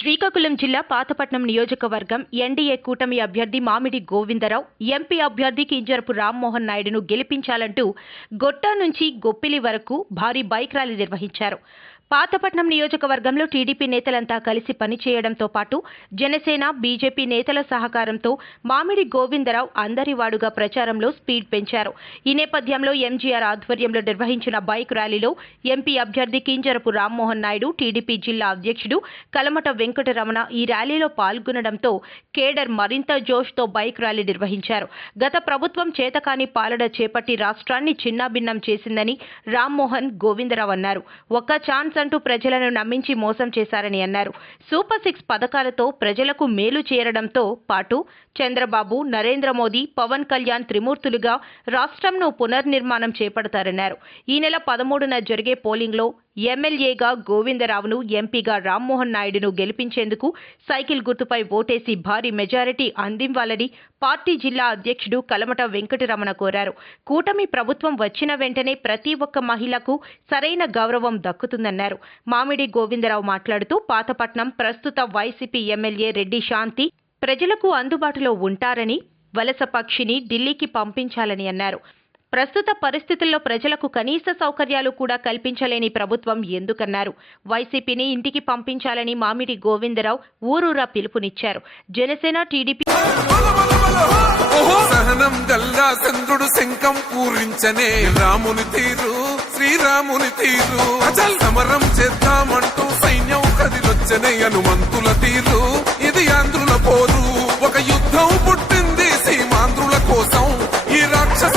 శ్రీకాకుళం జిల్లా పాతపట్నం నియోజకవర్గం ఎన్డీఏ కూటమి అభ్యర్థి మామిడి గోవిందరావు ఎంపీ అభ్యర్థి కింజరపు రామ్మోహన్ నాయుడును గెలిపించాలంటూ గొట్టా నుంచి గొప్పిలి వరకు భారీ బైక్ ర్యాలీ నిర్వహించారు. పాతపట్నం నియోజకవర్గంలో టీడీపీ నేతలంతా కలిసి పనిచేయడంతో పాటు జనసేన బీజేపీ నేతల సహకారంతో మామిడి గోవిందరావు అందరివాడుగా ప్రచారంలో స్పీడ్ పెంచారు. ఈ నేపథ్యంలో ఎంజీఆర్ ఆధ్వర్యంలో నిర్వహించిన బైక్ ర్యాలీలో ఎంపీ అభ్యర్థి కింజరపు రామ్మోహన్ నాయుడు టీడీపీ జిల్లా అధ్యక్షుడు కలమట వెంకటరమణ ఈ ర్యాలీలో పాల్గొనడంతో కేడర్ మరింత జోష్తో బైక్ ర్యాలీ నిర్వహించారు. గత ప్రభుత్వం చేతకాని పాలన చేపట్టి రాష్ట్రాన్ని చిన్నాభిన్నం చేసిందని రామ్మోహన్ గోవిందరావు అన్నారు. ఒక్క ఛాన్స్ అంటూ ప్రజలను నమ్మించి మోసం చేశారని అన్నారు. సూపర్ సిక్స్ పథకాలతో ప్రజలకు మేలు చేరడంతో పాటు చంద్రబాబు నరేంద్ర మోదీ పవన్ కళ్యాణ్ త్రిమూర్తులుగా రాష్ట్రంను పునర్నిర్మాణం చేపడతారన్నారు. ఈ నెల పదమూడున జరిగే పోలింగ్లో ఎమ్మెల్యేగా గోవిందరావును ఎంపీగా రామ్మోహన్ నాయుడును గెలిపించేందుకు సైకిల్ గుర్తుపై ఓటేసి భారీ మెజారిటీ అందివ్వాలని పార్టీ జిల్లా అధ్యక్షుడు కలమట వెంకటరమణ కోరారు. కూటమి ప్రభుత్వం వచ్చిన వెంటనే ప్రతి ఒక్క మహిళకు సరైన గౌరవం దక్కుతుందన్నారు. మామిడి గోవిందరావు మాట్లాడుతూ పాతపట్నం ప్రస్తుత వైసీపీ ఎమ్మెల్యే రెడ్డి శాంతి ప్రజలకు అందుబాటులో ఉంటారని వలస పక్షిని ఢిల్లీకి పంపించాలని అన్నారు. ప్రస్తుత పరిస్థితుల్లో ప్రజలకు కనీస సౌకర్యాలు కూడా కల్పించలేని ప్రభుత్వం ఎందుకన్నారు? వైసీపీని ఇంటికి పంపించాలని మామిడి గోవిందరావు ఊరూరా పిలుపునిచ్చారు. జనసేన టీడీపీ సహనం గల్లా చంద్రుడు శంఖం పూరించనే రాముని తీరు శ్రీరాముని తీరు. సమరం చేద్దామంటూ సైన్యం కదిలొచ్చనే హనుమంతుల తీరు. ఇది ఆంధ్రుల పోరు. ఒక యుద్ధం పుట్టింది సీమాంధ్రుల కోసం. ఈ రాక్షస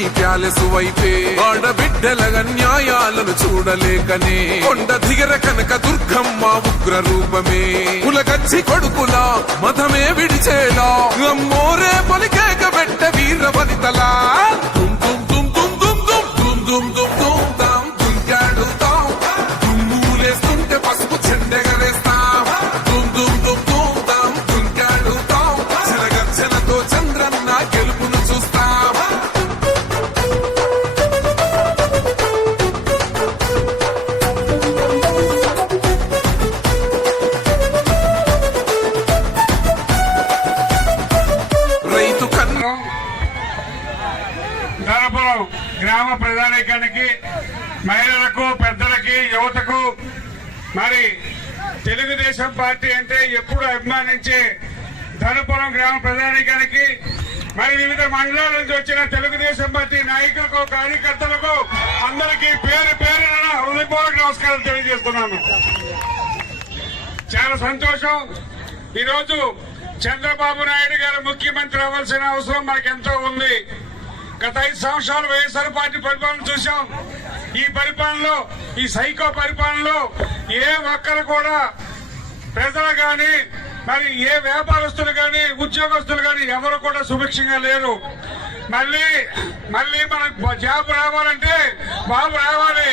నీ ప్యాలెసు వైపే ఆడబిడ్డల న్యాయాలను చూడలేకనే కొండ దిగర కనక దుర్గమ్మ ఉగ్ర రూపమే కులగచ్చి కొడుకులా మతమే విడిచేలా. అమ్మోరే పలికేక పెట్ట వీర వనితలా కుంకుమ తెలుగుదేశం పార్టీ అంటే ఎప్పుడు అభిమానించే ధనపురం గ్రామ ప్రజానీకానికి మరి వివిధ మండలాల నుంచి వచ్చిన తెలుగుదేశం పార్టీ నాయకులకు కార్యకర్తలకు అందరికీ పేరు పేరున హృదయపూర్వక నమస్కారం తెలియజేస్తున్నాను. చాలా సంతోషం. ఈరోజు చంద్రబాబు నాయుడు గారు ముఖ్యమంత్రి అవ్వాల్సిన అవసరం మనకు ఎంతో ఉంది. గత ఐదు సంవత్సరాలు వైఎస్ఆర్ పార్టీ పరిపాలన చూసాం ఈ పరిపాలనలో ఈ సైకో పరిపాలనలో ఏ ఒక్కరు కూడా ప్రజలు కానీ మరి ఏ వ్యాపారస్తులు కానీ ఉద్యోగస్తులు కానీ ఎవరు కూడా సుభిక్షంగా లేరు. మళ్ళీ మళ్ళీ మనకు జాబ్ రావాలంటే బాబు రావాలి.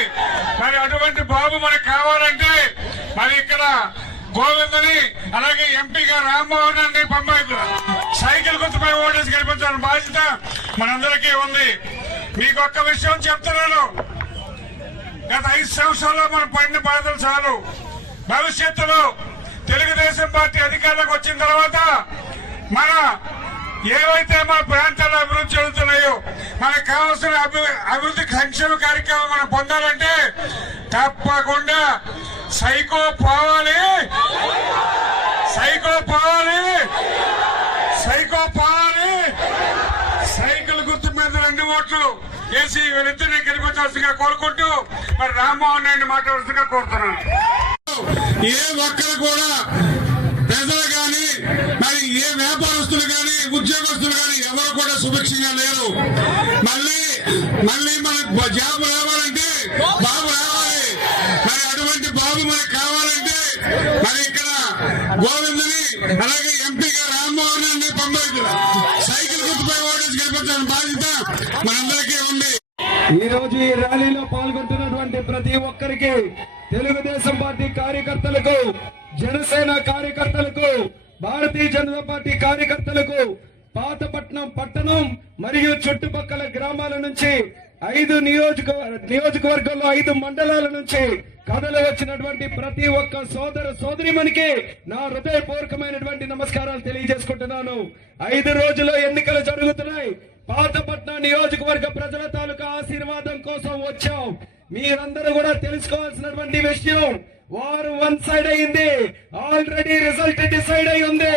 మరి అటువంటి బాబు మనకు కావాలంటే మరి ఇక్కడ గోవిందని అలాగే ఎంపీగా రామ్మోహన్ రెడ్డి బొమ్మాయి సైకిల్ గుర్తుపై ఓటేసి గెలిపించాలని బాధ్యత మనందరికీ ఉంది. మీకు ఒక్క విషయం చెప్తున్నాను. గత ఐదు సంవత్సరాల్లో మనం పడిన బాధలు చాలు. భవిష్యత్తులో తెలుగుదేశం పార్టీ అధికారంలోకి వచ్చిన తర్వాత మన ఏవైతే మన ప్రాంతాల్లో అభివృద్ధి చెందుతున్నాయో మనకు కావాల్సిన అభివృద్ధి సంక్షేమ కార్యక్రమం మనం పొందాలంటే తప్పకుండా సైకో పోవాలి. సైకో పోవాలి. సైకో పోవాలి. సైకిల్ గుర్తు మీద రెండు ఓట్లు వేసి వీళ్ళిద్దరిని గెలిపించాల్సిందిగా కోరుకుంటూ మరి రామ్మోహన్ రెడ్డి మాట్లాడాల్సిందిగా కోరుతున్నాను. ఏ ఒక్కరు కూడా ప్రజలు గాని మరి ఏ వ్యాపారస్తులు గాని ఉద్యోగస్తులు గాని ఎవరు కూడా సుభిక్షంగా లేరు. మళ్ళీ మళ్ళీ మనకు జాబ్ రావాలంటే బాబు రావాలి. మరి అటువంటి బాబు మనకు కావాలంటే మరి ఇక్కడ గోవిందని అలాగే ఎంపీగా రామ్మోహన్ రెడ్డి పంపారు సైకిల్ గుర్తుపై ఓటేసి గెలిపించిన బాధ్యత మనందరికీ ఉంది. ఈ రోజు ఈ ర్యాలీలో పాల్గొంటున్నటువంటి ప్రతి ఒక్కరికి తెలుగుదేశం పార్టీ కార్యకర్తలకు జనసేన కార్యకర్తలకు భారతీయ జనతా పార్టీ కార్యకర్తలకు పాతపట్నం పట్టణం మరియు చుట్టుపక్కల గ్రామాల నుంచి ఐదు నియోజక నియోజకవర్గంలో ఐదు మండలాల నుంచి కథలు వచ్చినటువంటి ప్రతి ఒక్క సోదర సోదరిమనికి నా హృదయపూర్వకమైనటువంటి నమస్కారాలు తెలియజేసుకుంటున్నాను. ఐదు రోజులు ఎన్నికలు జరుగుతున్నాయి. పాతపట్నం నియోజకవర్గ ప్రజల తాలూకా ఆశీర్వాదం కోసం వచ్చాం. మీరందరూ కూడా తెలుసుకోవాల్సినటువంటి విషయం వారు వన్ సైడ్ అయింది ఆల్రెడీ రిజల్ట్ డిసైడ్ అయి ఉంది.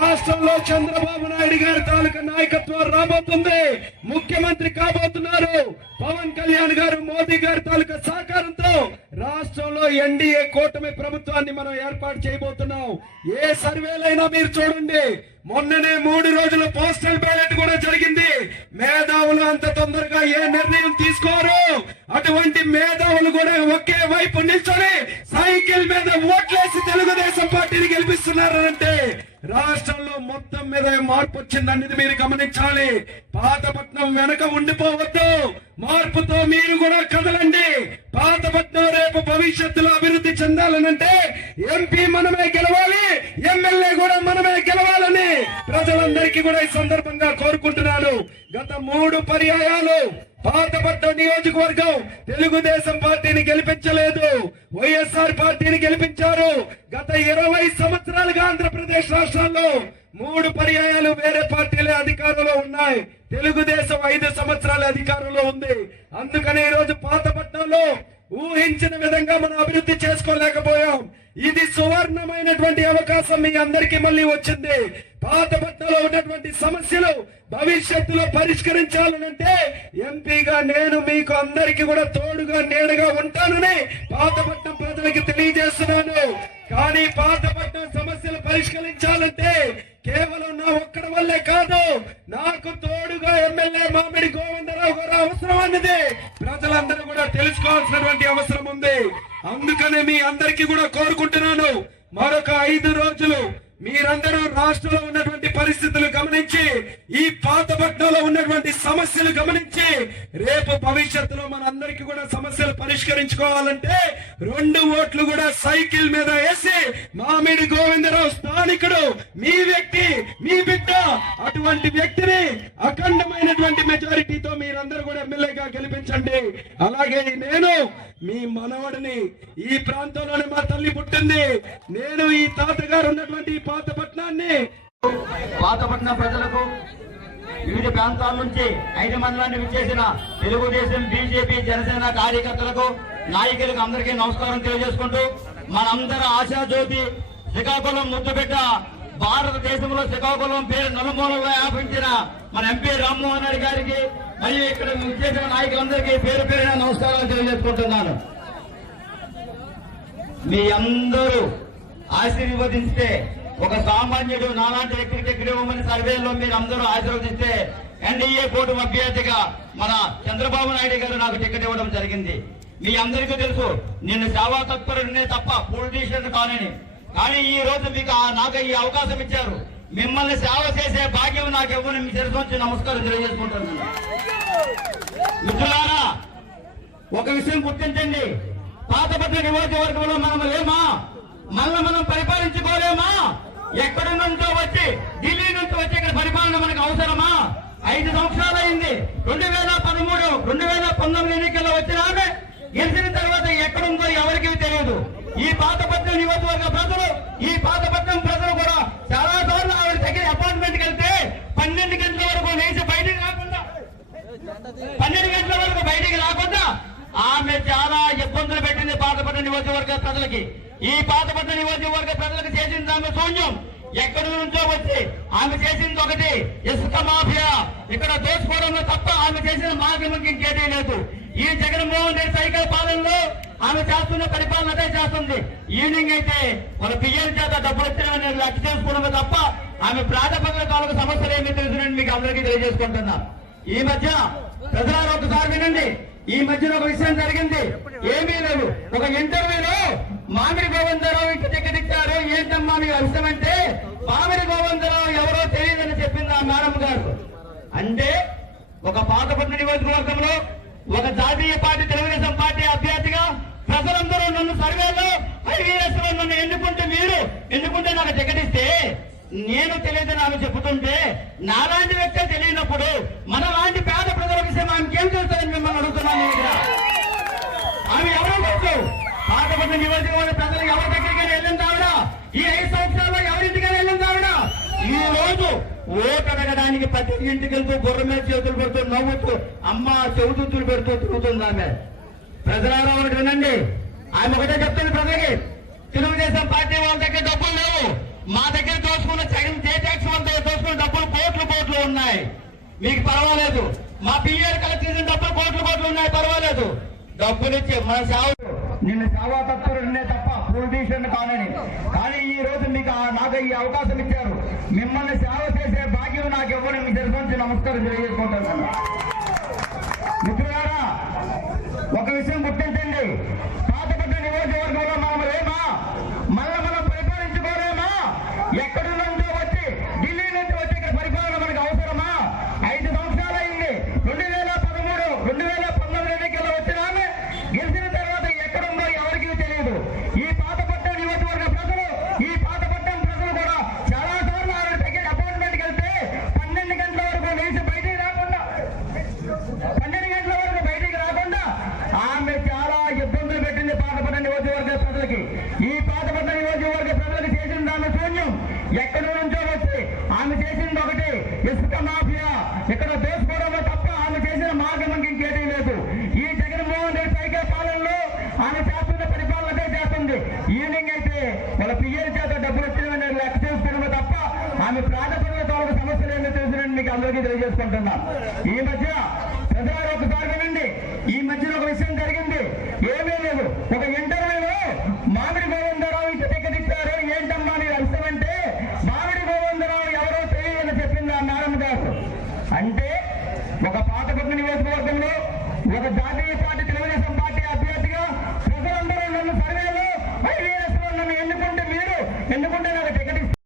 రాష్ట్రంలో చంద్రబాబు నాయుడు గారి తాలూకా నాయకత్వం రాబోతుంది ముఖ్యమంత్రి కాబోతున్నారు. పవన్ కళ్యాణ్ గారు మోదీ గారి తాలూకా సహకారంతో రాష్ట్రంలో ఎన్డీఏ కూటమి ప్రభుత్వాన్ని మనం ఏర్పాటు చేయబోతున్నాం. ఏ సర్వేలైనా మీరు చూడండి. మొన్ననే మూడు రోజుల పోస్టల్ బ్యాలెట్ కూడా జరిగింది. మేధావులు అంత తొందరగా ఏ నిర్ణయం తీసుకోరు? అటువంటి మేధావులు కూడా ఒకే వైపు నిల్చొని సైకిల్ మీద ఓట్లేసి తెలుగు పార్టీని గెలిపిస్తున్నారంటే రాష్ట్రంలో మొత్తం మీద మార్పు వచ్చిందన్నది మీరు గమనించాలి. పాతపట్నం వెనక ఉండిపోవద్దు. మార్పుతో మీరు కూడా కదలండి. పాతపట్నం రేపు భవిష్యత్తులో అభివృద్ధి చెందాలనంటే ఎంపీ మనమే గెలవాలి ఎమ్మెల్యే కూడా మనమే గెలవాలని ప్రజలందరికీ కూడా ఈ సందర్భంగా కోరుకుంటున్నాను. గత మూడు పర్యాయాలు పాతపట్నం నియోజకవర్గం తెలుగుదేశం పార్టీని గెలిపించలేదు. వైఎస్ఆర్ పార్టీని గెలిపించారు. గత ఇరవై సంవత్సరాలుగా ఆంధ్రప్రదేశ్ రాష్ట్రాల్లో మూడు పర్యాయాలు వేరే పార్టీలే అధికారంలో ఉన్నాయి. తెలుగుదేశం ఐదు సంవత్సరాల అధికారంలో ఉంది. అందుకని ఈ రోజు పాతపట్నంలో ఊహించిన విధంగా మనం అభివృద్ధి చేసుకోలేకపోయాం. ఇది సువర్ణమైనటువంటి అవకాశం మీ అందరికీ మళ్ళీ వచ్చింది. పాతపట్నంలో ఉన్నటువంటి సమస్యలు భవిష్యత్తులో పరిష్కరించాలనంటే ఎంపీగా నేను మీకు అందరికీ కూడా తోడుగా నీడగా ఉంటానని పాతపట్నం ప్రజలకి తెలియజేస్తున్నాను. కానీ పాతపట్నం సమస్యలు పరిష్కరించాలంటే కేవలం నా ఒక్కడి వల్లే కాదు నాకు తోడుగా ఎమ్మెల్యే మామిడి గోవిందరావు గారు అవసరం అన్నది ప్రజలందరూ కూడా తెలుసుకోవాల్సినటువంటి అవసరం ఉంది. అందుకనే మీ అందరికీ కూడా కోరుకుంటున్నాను. మరొక ఐదు రోజులు మీరందరూ రాష్ట్రంలో ఉన్నటువంటి పరిస్థితులు గమనించి ఈ పాతపట్నంలో ఉన్నటువంటి సమస్యలు గమనించి రేపు భవిష్యత్తులో మనందరికి కూడా సమస్యలు పరిష్కరించుకోవాలంటే రెండు ఓట్లు కూడా సైకిల్ మీద వేసి మామిడి గోవిందరావు స్థానికుడు మీ వ్యక్తి మీ బిడ్డ అటువంటి వ్యక్తిని అఖండమైనటువంటి మెజారిటీతో మీరందరూ కూడా ఎమ్మెల్యేగా గెలిపించండి. అలాగే నేను మీ మనవడిని ఈ ప్రాంతంలోనే మా తల్లి పుట్టింది. నేను ఈ తాతగారు ఉన్నటువంటి ఈ పాతపట్నాన్ని పాతపట్నం ప్రజలకు వివిధ ప్రాంతాల నుంచి ఐదు మండలాన్ని విచ్చేసిన తెలుగుదేశం బీజేపీ జనసేన కార్యకర్తలకు నాయకులకు అందరికీ నమస్కారం తెలియజేసుకుంటూ మనందరి ఆశాజ్యోతి శ్రీకాకుళం ముద్దుబిడ్డ భారతదేశంలో శ్రీకాకుళం పేరు నలుమూలలో వ్యాపించిన మన ఎంపీ రామ్మోహన్ రెడ్డి గారికి మరియు ఇక్కడ విచ్చేసిన నాయకులందరికీ పేరు పేరున నమస్కారాలు తెలియజేసుకుంటున్నాను. మీ అందరూ ఆశీర్వదిస్తే ఒక సామాన్యుడు నాలాంటి వ్యక్తికి టికెట్ ఇవ్వమని సర్వేలో మీరు అందరూ ఆశీర్వదిస్తే ఎన్డీఏ కూటమి అభ్యర్థిగా మన చంద్రబాబు నాయుడు గారు నాకు టికెట్ ఇవ్వడం జరిగింది. మీ అందరికీ తెలుసు నేను సేవా తత్పరుడినే తప్ప పొలిటీషియన్ కానని. కానీ ఈ రోజు మీకు నాకు ఈ అవకాశం ఇచ్చారు. మిమ్మల్ని సేవ చేసే భాగ్యం నాకు ఇవ్వని మీ తెలుసు నమస్కారం తెలియజేసుకుంటున్నాను మిత్రులారా ఒక విషయం గుర్తించండి. పాతపట్ల నియోజకవర్గంలో మనం లేమా? మనల్ని మనం పరిపాలించుకోలేమా? ఎక్కడి నుంచో వచ్చి ఢిల్లీ నుంచి వచ్చి ఇక్కడ పరిపాలన మనకు అవసరమా? ఐదు సంవత్సరాలు అయింది. రెండు వేల పదమూడు రెండు వేల పంతొమ్మిది ఎన్నికల్లో వచ్చిన ఆమె గెలిచిన తర్వాత ఎక్కడుందో ఎవరికీ తెలియదు. ఈ పాతపట్ల నియోజకవర్గ ప్రజలు ఈ పాతపట్నం ప్రజలు కూడా చాలా సార్లు ఆవిడ దగ్గర అపాయింట్మెంట్కి వెళ్తే పన్నెండు గంటల వరకు లేచి బయటికి రాకుండా పన్నెండు గంటల వరకు బయటికి రాకుండా ఆమె చాలా ఇబ్బందులు పెట్టింది పాతపట్నం నియోజకవర్గ ప్రజలకి. ఈ పాతపట్నం నియోజకవర్గ ప్రజలకు చేసింది ఆమె శూన్యం. ఎక్కడి నుంచో వచ్చి ఆమె చేసింది ఒకటి ఇసుక మాఫియా. ఇక్కడ దోచుకోవడంలో తప్ప ఆమె చేసిన మార్గం ఇంకేదీ లేదు. ఈ జగన్మోహన్ రెడ్డి సైకిల్ పాలనలో ఆమె చేస్తున్న పరిపాలన అదే చేస్తుంది. ఈవినింగ్ అయితే వాళ్ళ పిఎల్ చేత డబ్బులు వచ్చిన లెక్క చేసుకోవడమే తప్ప ఆమె ప్రాథమిక కాలకు సమస్యలు ఏమి తెలుసు మీకు అందరికీ తెలియజేసుకుంటున్నా. ఈ మధ్య ప్రజలు ఒకసారి వినండి. ఈ మధ్యన ఒక విషయం జరిగింది. ఏమీ లేదు. ఒక ఇంటర్వ్యూలో మామిడి గోవిందరావు ఇంటి టికెట్ ఇచ్చారు. ఏంటమ్మా మీ విషయం అంటే మామిడి గోవిందరావు ఎవరో తెలియదని చెప్పింది ఆ మేడం గారు. అంటే ఒక పాతపట్నం నియోజకవర్గంలో ఒక జాతీయ పార్టీ తెలుగుదేశం పార్టీ అభ్యర్థిగా ప్రజలందరూ నన్ను సర్వేలో ఐవీఎస్ నన్ను ఎన్నుకుంటే మీరు? ఎన్నుకుంటే నాకు టికెట్ ఇస్తే నేను తెలియదని ఆమె చెబుతుంటే నాలాంటి వ్యక్తి తెలియనప్పుడు మన లాంటి పేద ప్రజల విషయం ఆమెకేం తెలుస్తుందని మిమ్మల్ని అడుగుతున్నాను ఆమె ఎవరో తెలుసు? పాతపట్నం నియోజకవర్గ ప్రజలు ఎవరి దగ్గరికి వెళ్ళింది ఆవిడ ఈ ఐదు సంవత్సరాల్లో ఎవరింటికైనా వెళ్ళింది ఆవిడ ఈ రోజు ఓటు అడగడానికి ప్రతి ఇంటికి వెళ్తూ గుర్ర మీద చేతులు పెడుతూ నవ్వుతూ అమ్మ చెవుతులు పెడుతూ తిరుగుతుంది ఆమె. ప్రజలారా ఒకటి వినండి. ఆమె ఒకటే చెప్తుంది ప్రజలకి. తెలుగుదేశం పార్టీ వాళ్ళ దగ్గర డబ్బులు లేవు. మా దగ్గర దోచుకున్న జగన్ జే ట్యాక్స్ వాళ్ళ దగ్గర దోచుకున్న డబ్బులు కోట్లు కోట్లు ఉన్నాయి. మీకు పర్వాలేదు. మా పిఎల్ కలెక్ట్ చేసిన డబ్బులు కోట్లు కోట్లు ఉన్నాయి పర్వాలేదు. డబ్బులు ఇచ్చి మన సేవ నిన్ను సేవా తత్పరుడినే తప్ప పొలిటీషియన్ కానని కానీ ఈ రోజు మీకు నాకు ఈ అవకాశం ఇచ్చారు. మిమ్మల్ని సేవ చేసే భాగ్యం నాకు ఎవరు మీ తెలిసి నమస్కారం తెలియజేసుకుంటాను మిత్రులారా ఒక విషయం గుర్తించండి పాతపట్ట నియోజకవర్గంలో మనం రేమా మళ్ళీ మనం పరిపాలించుకోలేమా ఎక్కడి నుంచో వచ్చి ఢిల్లీ నుంచి వచ్చి ఇక్కడ పరిపాలన మనకు అవసరమా? ఐదు సంవత్సరాలు అయింది. రెండు వేల పదమూడు రెండు వేల పంతొమ్మిది ఎన్నికల్లో వచ్చిన ఆమె గెలిచిన తర్వాత ఎక్కడుందో ఎవరికీ తెలియదు. ఈ పాత పాతపట్నం నియోజకవర్గ ప్రజలు ఈ పాత పట్టం ప్రజలు కూడా చాలా సార్లు ఆవిడ దగ్గర అపాయింట్మెంట్కి వెళ్తే పన్నెండు గంటల వరకు లేచి బయటికి రాకుండా పన్నెండు గంటల వరకు బయటికి రాకుండా ఆమె చాలా ఇబ్బందులు పెట్టింది పాత పాతపట్నం నియోజకవర్గ ప్రజలకి. ఈ పాతపట్నం నియోజకవర్గ ప్రజలకు చేసింది ఆమె శూన్యం ఎక్కడి నుంచో వచ్చి ఆమె చేసింది ఒకటి ఇసుక మాఫియా ఇక్కడ దోసుకోవడంలో తప్ప ఆమె చేసిన మార్గం ఇంకేదీ లేదు ఈ జగన్మోహన్ రెడ్డి సైకిల్ పాలనలో ఆమె చేస్తున్న పరిపాలన అదే చేస్తుంది ఈవినింగ్ అయితే వాళ్ళ పిఎల్ చేత డబ్బులు వచ్చిన లెక్క చేసుకోవడమే తప్ప ఆమె ప్రాథమిక తాలూకు సమస్యలు ఏమీ తెలుసునని మీకు అందరికీ తెలియజేసుకుంటున్నా. ఈ మధ్య ప్రజలు ఒకసారి వినండి ఈ మధ్యలో